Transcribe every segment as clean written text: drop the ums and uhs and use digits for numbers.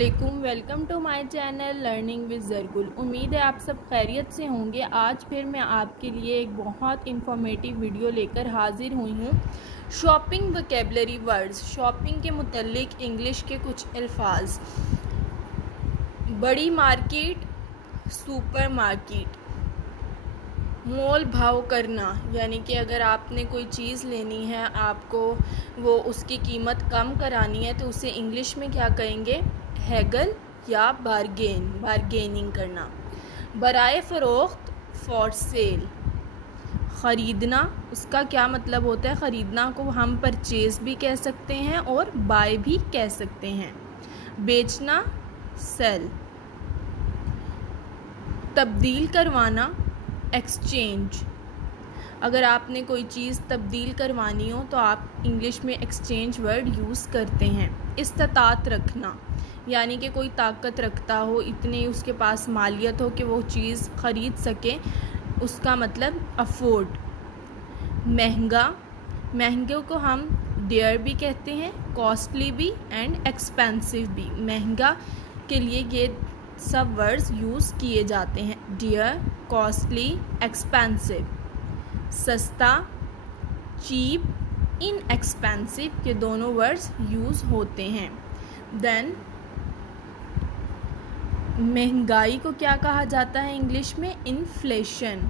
Welcome to my channel learning with Zargul. उम्मीद है आप सब खैरियत से होंगे। आज फिर मैं आपके लिए एक बहुत इंफॉर्मेटिव वीडियो लेकर हाजिर हुई हूँ। शॉपिंग वोकैबुलरी वर्ड्स, शॉपिंग के मुतल्लिक इंग्लिश के कुछ अल्फाज। बड़ी मार्केट, सुपर मार्केट। मोल भाव करना, यानी कि अगर आपने कोई चीज़ लेनी है, आपको वो उसकी कीमत कम करानी है तो उसे इंग्लिश में क्या कहेंगे? हैगल या बारगेनिंग करना। बराए फ़रोख्त, फॉर सेल। ख़रीदना, उसका क्या मतलब होता है? ख़रीदना को हम परचेज़ भी कह सकते हैं और बाय भी कह सकते हैं। बेचना, सेल। तब्दील करवाना, एक्सचेंज। अगर आपने कोई चीज़ तब्दील करवानी हो तो आप इंग्लिश में एक्सचेंज वर्ड यूज़ करते हैं। इस्तात रखना, यानी कि कोई ताकत रखता हो, इतनी उसके पास मालियत हो कि वो चीज़ ख़रीद सके, उसका मतलब अफोर्ड। महंगा, महंगे को हम डियर भी कहते हैं, कॉस्टली भी एंड एक्सपेंसिव भी। महंगा के लिए ये सब वर्ड्स यूज़ किए जाते हैं, डियर, कॉस्टली, एक्सपेंसिव। सस्ता, चीप, इनएक्सपेंसिव के दोनों वर्ड्स यूज़ होते हैं। देन महंगाई को क्या कहा जाता है इंग्लिश में? इन्फ्लेशन।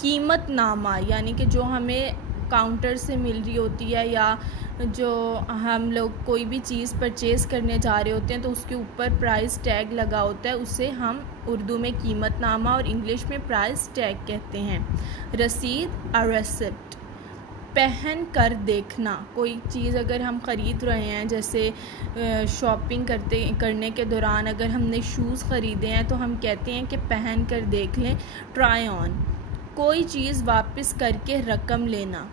कीमतनामा, यानी कि जो हमें काउंटर से मिल रही होती है या जो हम लोग कोई भी चीज़ परचेज़ करने जा रहे होते हैं तो उसके ऊपर प्राइस टैग लगा होता है, उसे हम उर्दू में कीमतनामा और इंग्लिश में प्राइस टैग कहते हैं। रसीद, अ रेसिप्ट। पहन कर देखना, कोई चीज़ अगर हम ख़रीद रहे हैं, जैसे शॉपिंग करने के दौरान अगर हमने शूज़ ख़रीदे हैं तो हम कहते हैं कि पहन कर देख लें, ट्राई ऑन। कोई चीज़ वापस करके रकम लेना,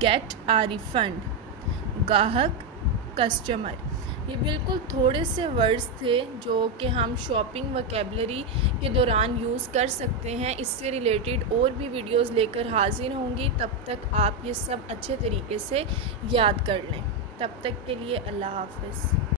गेट आ रिफंड। गाहक, कस्टमर। ये बिल्कुल थोड़े से वर्ड्स थे जो कि हम शॉपिंग वोकैबुलरी के दौरान यूज़ कर सकते हैं। इससे रिलेटेड और भी वीडियोस लेकर हाजिर होंगी। तब तक आप ये सब अच्छे तरीके से याद कर लें। तब तक के लिए अल्लाह हाफ़िज़।